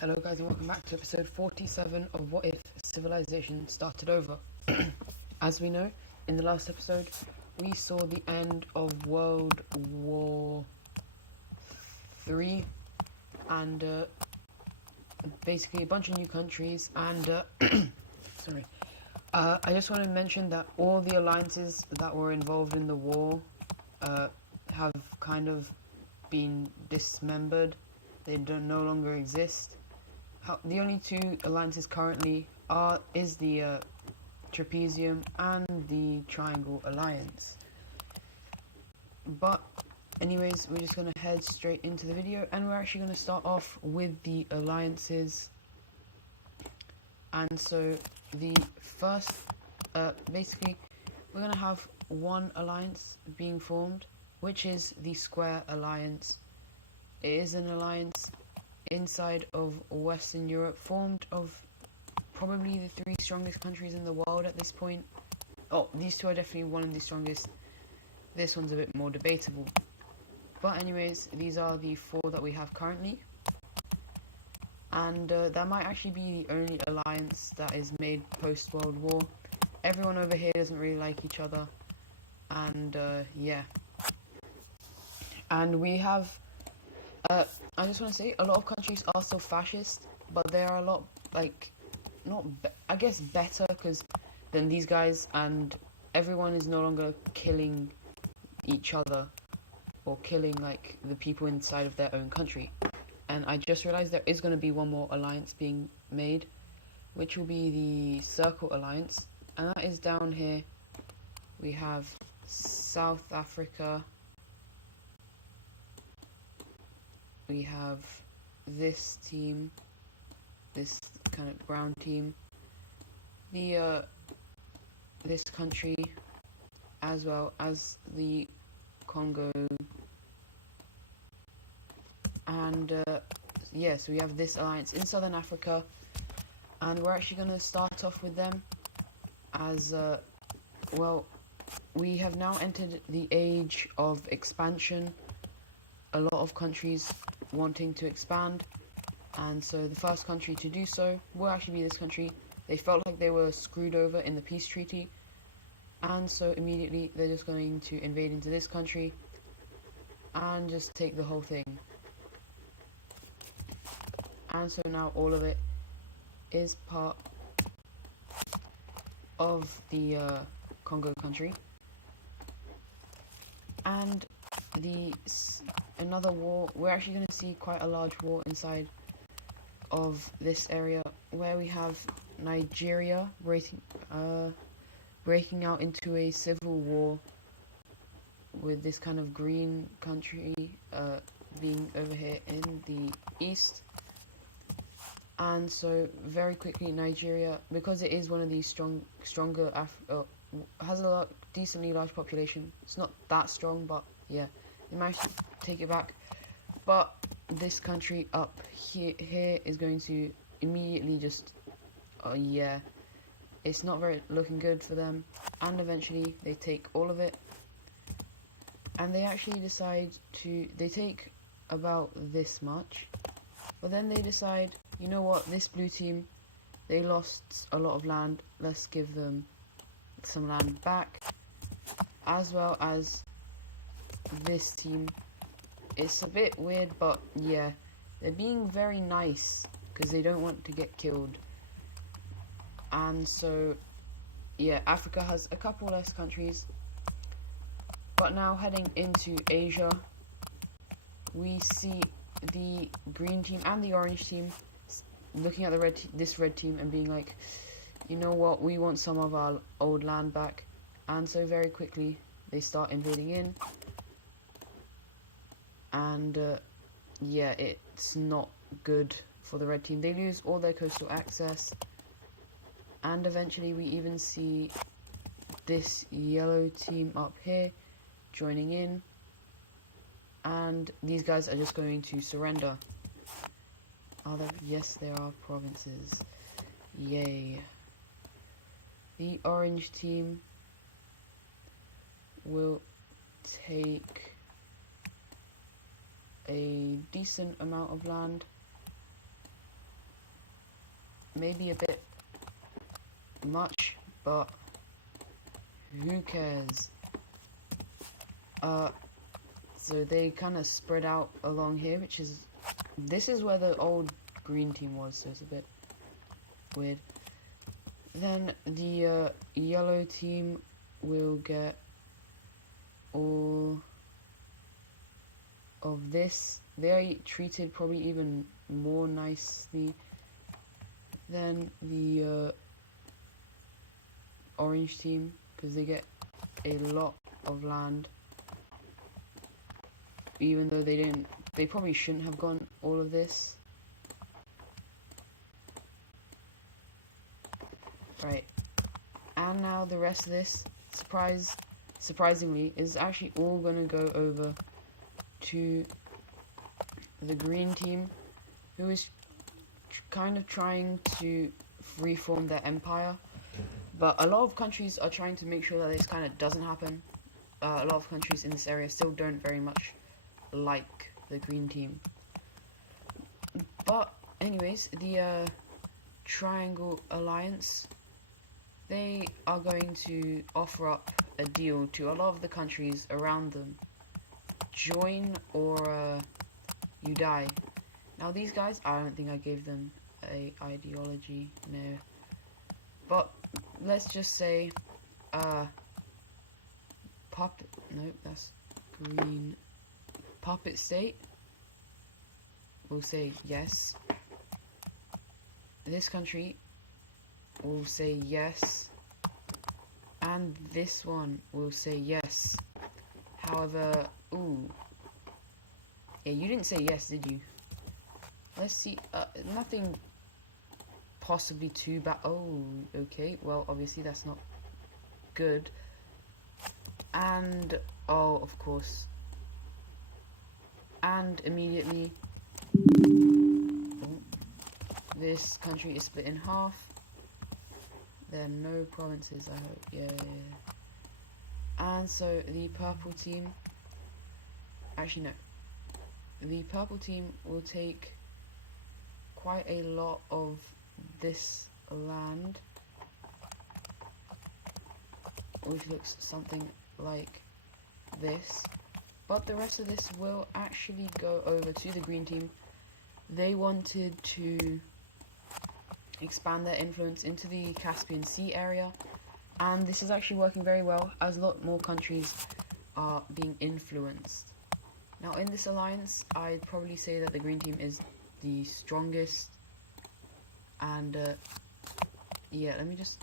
Hello guys and welcome back to episode 47 of What If Civilization Started Over. As we know, in the last episode, we saw the end of World War III and basically a bunch of new countries and sorry. I just want to mention that all the alliances that were involved in the war have kind of been dismembered. They no longer exist. The only two alliances currently is the Trapezium and the Triangle Alliance. But anyways, we're just going to head straight into the video, and we're actually going to start off with the alliances. And so the first, basically, we're going to have one alliance being formed, which is the Square Alliance. It is an alliance inside of Western Europe, formed of probably the three strongest countries in the world at this point. Oh, these two are definitely one of the strongest. This one's a bit more debatable. But anyways, these are the four that we have currently. And that might actually be the only alliance that is made post-World War. Everyone over here doesn't really like each other. And yeah. And we have I just want to say, a lot of countries are still fascist, but they are a lot, like, I guess better than these guys, and everyone is no longer killing each other, or killing, like, the people inside of their own country. And I just realized there is going to be one more alliance being made, which will be the Circle Alliance, and that is down here. We have South Africa. We have this team, this kind of brown team, this country, as well as the Congo, and yeah, so we have this alliance in Southern Africa, and we're actually going to start off with them as, well, we have now entered the age of expansion. A lot of countries wanting to expand, and so the first country to do so will actually be this country. They felt like they were screwed over in the peace treaty, and so immediately they're just going to invade into this country and just take the whole thing. And so now all of it is part of the Congo country. And another war, we're actually going to see quite a large war inside of this area, where we have Nigeria breaking out into a civil war with this kind of green country being over here in the east. And so very quickly Nigeria, because it is one of these stronger has a decently large population. It's not that strong, but yeah, they managed to take it back. But this country up here is going to immediately just, yeah, it's not very looking good for them. And eventually they take all of it, and they actually decide they take about this much, but then they decide, you know what, this blue team, they lost a lot of land, let's give them some land back, as well as this team. It's a bit weird, but yeah, they're being very nice because they don't want to get killed. And so yeah, Africa has a couple less countries. But now heading into Asia, we see the green team and the orange team looking at this red team and being like, you know what, we want some of our old land back. And so very quickly they start invading in, and yeah, it's not good for the red team. They lose all their coastal access, and eventually we even see this yellow team up here joining in, and these guys are just going to surrender. Yes, there are provinces. Yay. The orange team will take a decent amount of land, maybe a bit much, but who cares? So they kind of spread out along here, this is where the old green team was, so it's a bit weird. Then the yellow team will get all of this. They are treated probably even more nicely than the orange team, because they get a lot of land, even though they probably shouldn't have gotten all of this. Right, and now the rest of this, surprisingly, is actually all gonna go over to the green team, who is kind of trying to reform their empire. But a lot of countries are trying to make sure that this kind of doesn't happen. A lot of countries in this area still don't very much like the green team. But anyways, the Triangle Alliance, they are going to offer up a deal to a lot of the countries around them. Join or you die. Now these guys, I don't think I gave them a ideology, no. But let's just say that's green. Puppet State will say yes. This country will say yes. And this one will say yes. However, yeah, you didn't say yes, did you? Let's see. Nothing possibly too bad. Oh, okay. Well, obviously that's not good. And oh, of course. And immediately, this country is split in half. There are no provinces, I hope. Yeah. And so the purple team, actually no, the purple team will take quite a lot of this land, which looks something like this. But the rest of this will actually go over to the green team. They wanted to expand their influence into the Caspian Sea area, and this is actually working very well, as a lot more countries are being influenced. Now in this alliance, I'd probably say that the green team is the strongest, and yeah, let me just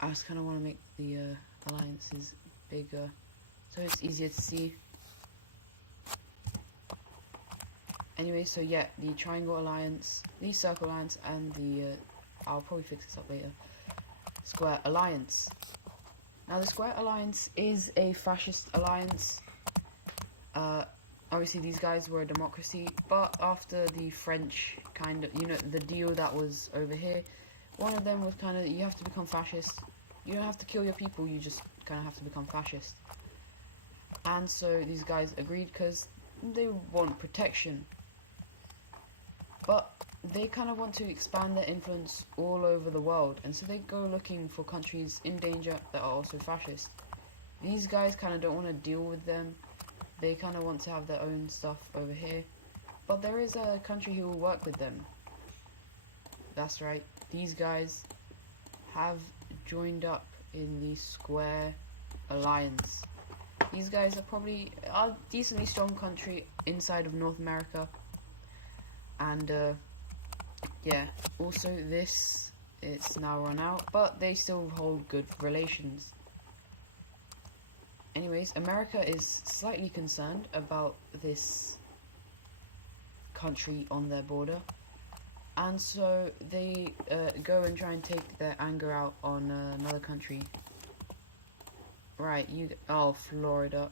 I just kind of want to make the alliances bigger so it's easier to see. Anyway, so yeah, the Triangle Alliance, the Circle Alliance, and the I'll probably fix this up later, Square Alliance. Now the Square Alliance is a fascist alliance. Obviously these guys were a democracy, but after the French kind of, the deal that was over here, one of them was kind of, you have to become fascist. You don't have to kill your people, you just kind of have to become fascist. And so these guys agreed because they want protection. But they kind of want to expand their influence all over the world, and so they go looking for countries in danger that are also fascist. These guys kind of don't want to deal with them. They kind of want to have their own stuff over here. But there is a country who will work with them. That's right, these guys have joined up in the Square Alliance. These guys are probably a decently strong country inside of North America. And yeah, also this, it's now run out, but they still hold good relations. Anyways, America is slightly concerned about this country on their border, and so they go and try and take their anger out on another country. Right, Florida.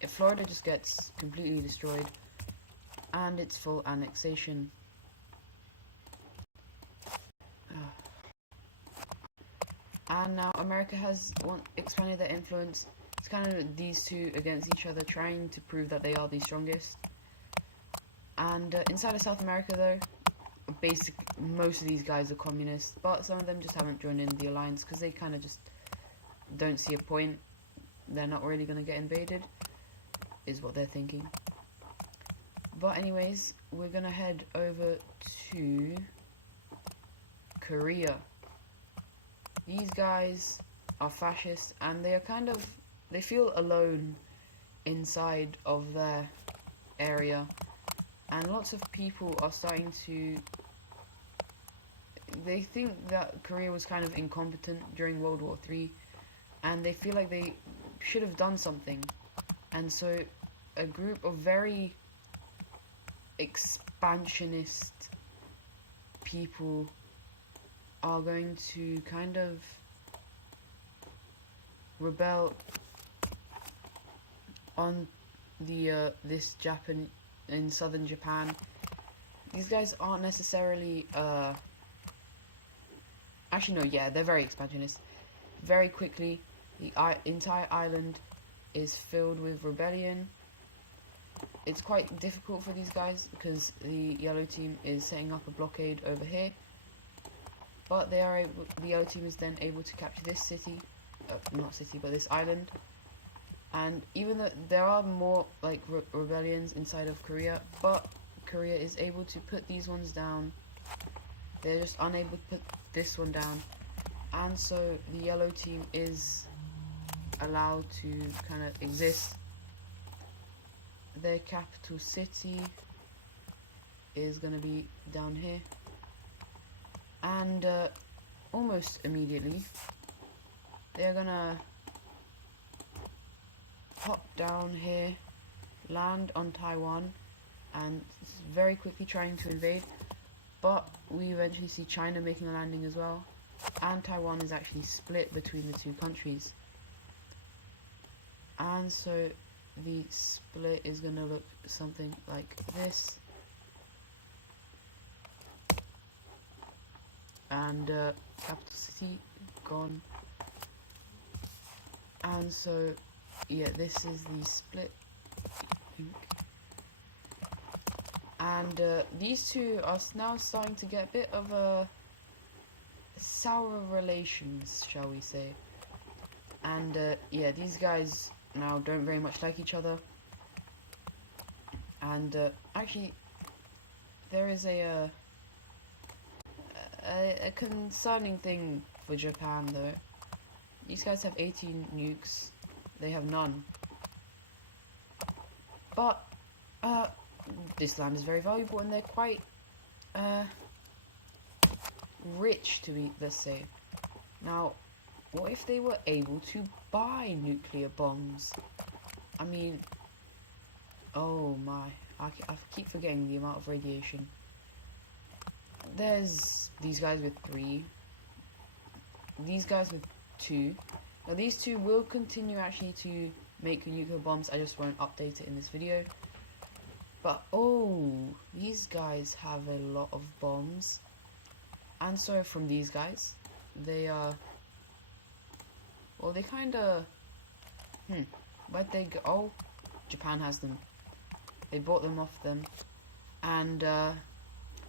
If Florida just gets completely destroyed, and it's full annexation. And now America has expanded their influence. It's kind of these two against each other, trying to prove that they are the strongest. And inside of South America, though, most of these guys are communists, but some of them just haven't joined in the alliance because they kind of just don't see a point. They're not really going to get invaded, is what they're thinking. But anyways, we're going to head over to Korea. These guys are fascist, and they feel alone inside of their area. And lots of people are starting to... They think that Korea was kind of incompetent during World War III, and they feel like they should have done something. And so a group of very expansionist people are going to kind of rebel on the this Japan in southern Japan. These guys aren't necessarily actually no, yeah, they're very expansionist. Very quickly, the entire island is filled with rebellion. It's quite difficult for these guys because the yellow team is setting up a blockade over here. But the yellow team is then able to capture this city, not city, but this island. And even though there are more like rebellions inside of Korea, but Korea is able to put these ones down. They're just unable to put this one down, and so the yellow team is allowed to kind of exist. Their capital city is going to be down here, and almost immediately they're gonna hop down here, land on Taiwan, and very quickly trying to invade. But we eventually see China making a landing as well, and Taiwan is actually split between the two countries. And so the split is going to look something like this. And capital city gone. And so yeah, this is the split, I think. And these two are now starting to get a bit of a sour relations, shall we say. And yeah, these guys now don't very much like each other. And actually, there is a concerning thing for Japan, though. These guys have 18 nukes. They have none. But this land is very valuable, and they're quite rich, let's say. Now, what if they were able to buy nuclear bombs? I mean, oh my, I keep forgetting the amount of radiation. There's these guys with 3, these guys with 2. Now these two will continue actually to make nuclear bombs, I just won't update it in this video. But oh, these guys have a lot of bombs. And so from these guys, they well, they kinda where'd they go? Oh, Japan has them. They bought them off them. And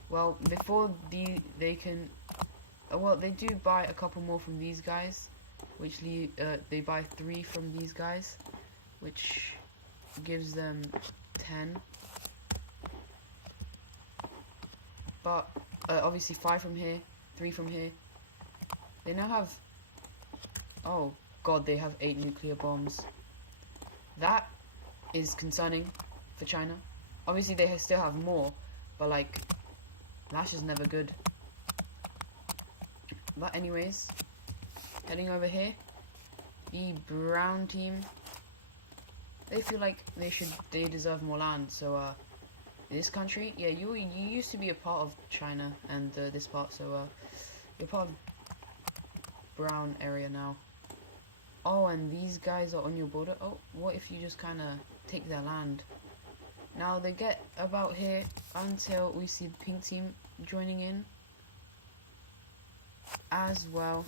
well, before they can well, they do buy a couple more from these guys, which they buy 3 from these guys, which gives them 10. But obviously 5 from here, 3 from here. They now have, oh god, they have 8 nuclear bombs. That is concerning for China. Obviously they still have more, but like, that's just never good. But anyways, heading over here, the brown team, they feel like they deserve more land. So this country, yeah, you used to be a part of China and this part, so you're part of brown area now. Oh, and these guys are on your border. Oh, what if you just kind of take their land? Now they get about here until we see the pink team joining in as well.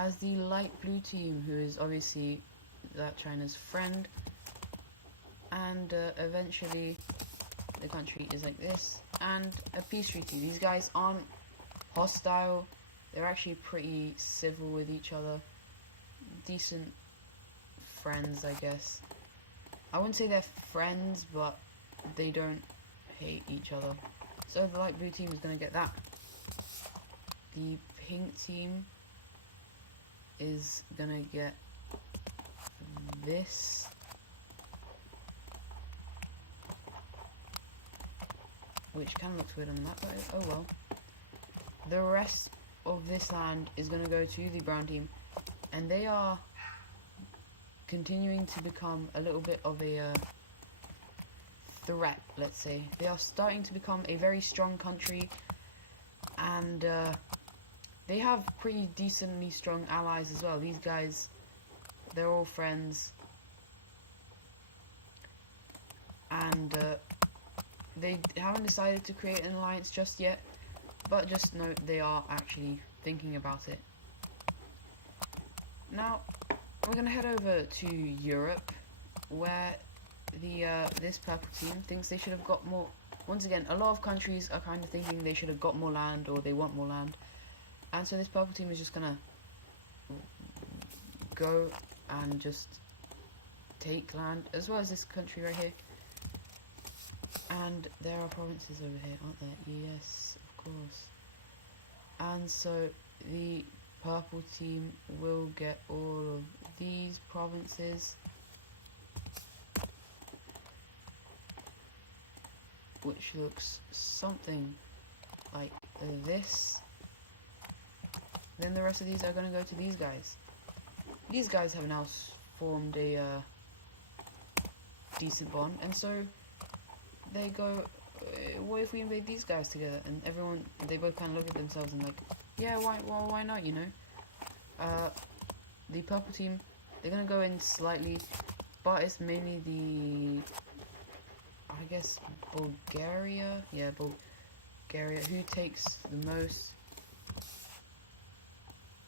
as the light blue team, who is obviously that China's friend. And eventually the country is like this, and a peace treaty. These guys aren't hostile, they're actually pretty civil with each other, decent friends, I guess. I wouldn't say they're friends, but they don't hate each other. So the light blue team is going to get that. The pink team is going to get this. Which kind of looks weird on the map, but oh well. The rest of this land is going to go to the brown team, and they are continuing to become a little bit of a threat, let's say. They are starting to become a very strong country, and they have pretty decently strong allies as well. These guys, they're all friends, and they haven't decided to create an alliance just yet, but just note they are actually thinking about it. Now, we're going to head over to Europe, where the this purple team thinks they should have got more. Once again, a lot of countries are kind of thinking they should have got more land, or they want more land. And so this purple team is just going to go and just take land, as well as this country right here. And there are provinces over here, aren't there? Yes, of course. And so the purple team will get all of these provinces, which looks something like this. Then the rest of these are going to go to these guys. These guys have now formed a decent bond, and so they go, what if we invade these guys together? And everyone, they both kind of look at themselves and like, yeah, why not, you know? The purple team, they're gonna go in slightly, but it's mainly the, I guess, Bulgaria? Yeah, Bulgaria, who takes the most.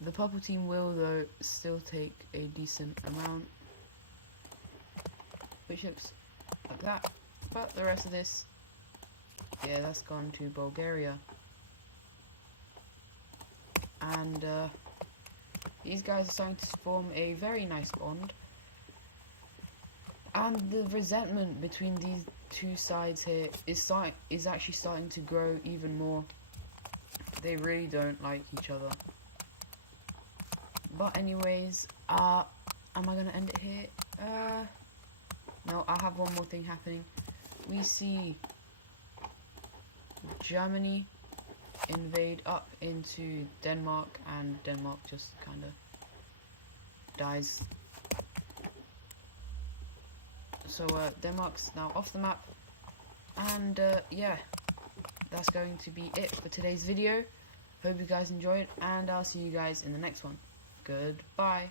The purple team will, though, still take a decent amount, which looks like that. But the rest of this, yeah, that's gone to Bulgaria. And these guys are starting to form a very nice bond. And the resentment between these two sides here is actually starting to grow even more. They really don't like each other. But anyways, am I gonna end it here? No, I have one more thing happening. We see Germany invade up into Denmark, and Denmark just kind of dies. So Denmark's now off the map, and yeah, that's going to be it for today's video. Hope you guys enjoyed, and I'll see you guys in the next one. Goodbye.